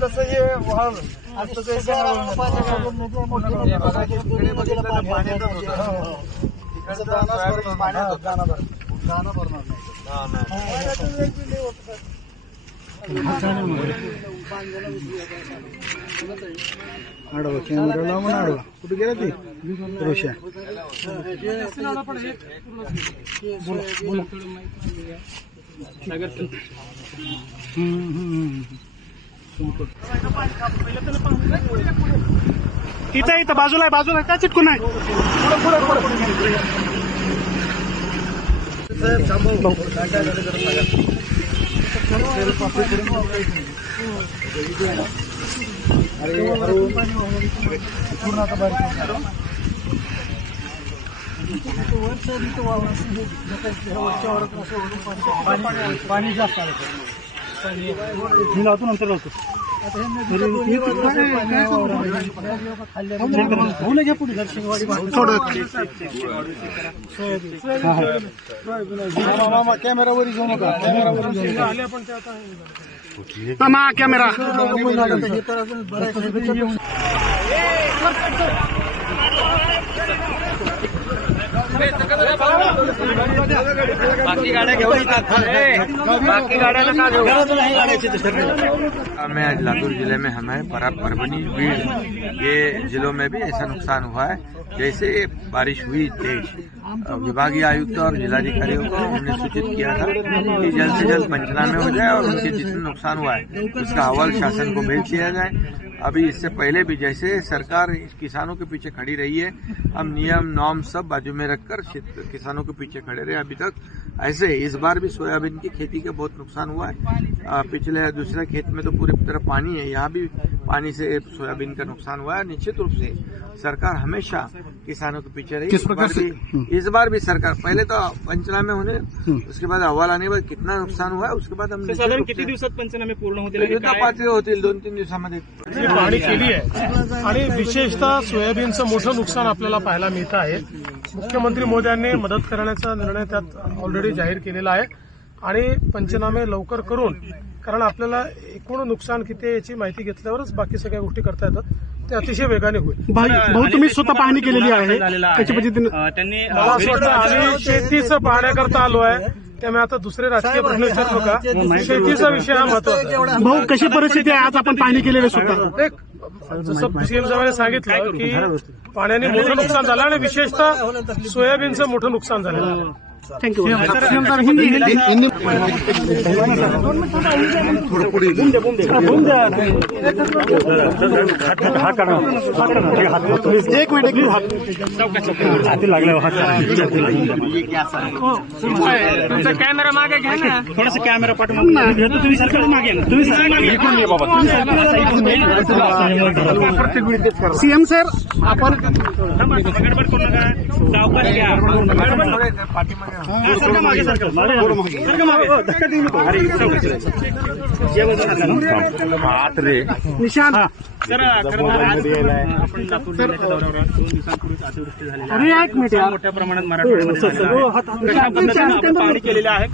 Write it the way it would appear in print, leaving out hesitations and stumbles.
जसं हे वाहलं असं ते आडवा कॅमेरा लावून आडवा कुठे गेला ते रोषा इथं इथं बाजूला आहे बाजूला काय चिटकून आहे पाणी जास्त आलं मी लावतो नंतर लावतो कॅमेरावर घेऊ नका कॅमेरा बाकी गाड्या घेऊ बाकी गाड्याला का घेऊ मैं आज लातूर जिले में हमें परभनी बीड़ ये जिलों में भी ऐसा नुकसान हुआ है। जैसे बारिश हुई तेज विभागीय आयुक्त और जिलाधिकारियों को हमने सूचित किया था कि जल्द से जल्द पंचनामे हो जाए और उनके जितना नुकसान हुआ है उसका अहवाल शासन को भेज दिया जाए। अभी इससे पहले भी जैसे सरकार किसानों के पीछे खड़ी रही है, हम नियम नॉर्म सब बाजू में रखकर किसानों के पीछे खड़े रहे अभी तक। ऐसे इस बार भी सोयाबीन की खेती का बहुत नुकसान हुआ है। पिछले दूसरे खेत में तो पूरी तरह पानी है, यहाँ भी पानी से सोयाबीन का नुकसान हुआ है। निश्चित रूप से सरकार हमेशा किसानों के पीछे रही। इस बार भी सरकार पहले तो पंचनामे होने उसके बाद अहवाल आने बाद कितना नुकसान हुआ है उसके बाद हम साधारण किती दिवसात पंचनामे पूर्ण होतील? युद्धपातळी होतील 2-3 दिवसामध्ये पाहणी केली आहे आणि विशेषतः सोयाबीनचं मोठं नुकसान आपल्याला पाहायला मिळत आहे। मुख्यमंत्री मोदयांनी मदत करण्याचा निर्णय त्यात ऑलरेडी जाहीर केलेला आहे आणि पंचनामे लवकर करून कारण आपल्याला एकूण नुकसान किती आहे याची माहिती घेतल्यावरच बाकी सगळ्या गोष्टी करता येतात, ते अतिशय वेगाने होईल। भाऊ तुम्ही स्वतः पाहणी केलेली आहे त्याच्या पद्धतीने त्यांनी आम्ही शेतीचं पाहण्याकरता आलो आहे त्यामुळे आता दुसरे राजकीय प्रश्न विचारू नका, शेतीचा विषय हा महत्वाचा। भाऊ कशी परिस्थिती आहे आज आपण पाहणी केलेली स्वतः? जसं सीएम साहेबांनी सांगितलं की पाण्याने मोठं नुकसान झालं आणि विशेषतः सोयाबीनचं मोठं नुकसान झालेलं। थँक्यू सीएम एक मिनिट कॅमेरा मागे घ्या ना, थोडासा कॅमेरा पाठवून तुम्ही सरकार मागे ना, तुम्ही सीएम सर आपण गडबड करू नका, सावकाश घ्या, निशांत सर आपण लातूर जिल्ह्याच्या दौऱ्यावर 2 दिवसांपूर्वीच अतिवृष्टी झाली आहे, मोठ्या प्रमाणात मराठवाड्यामध्ये पाहणी केलेली आहे।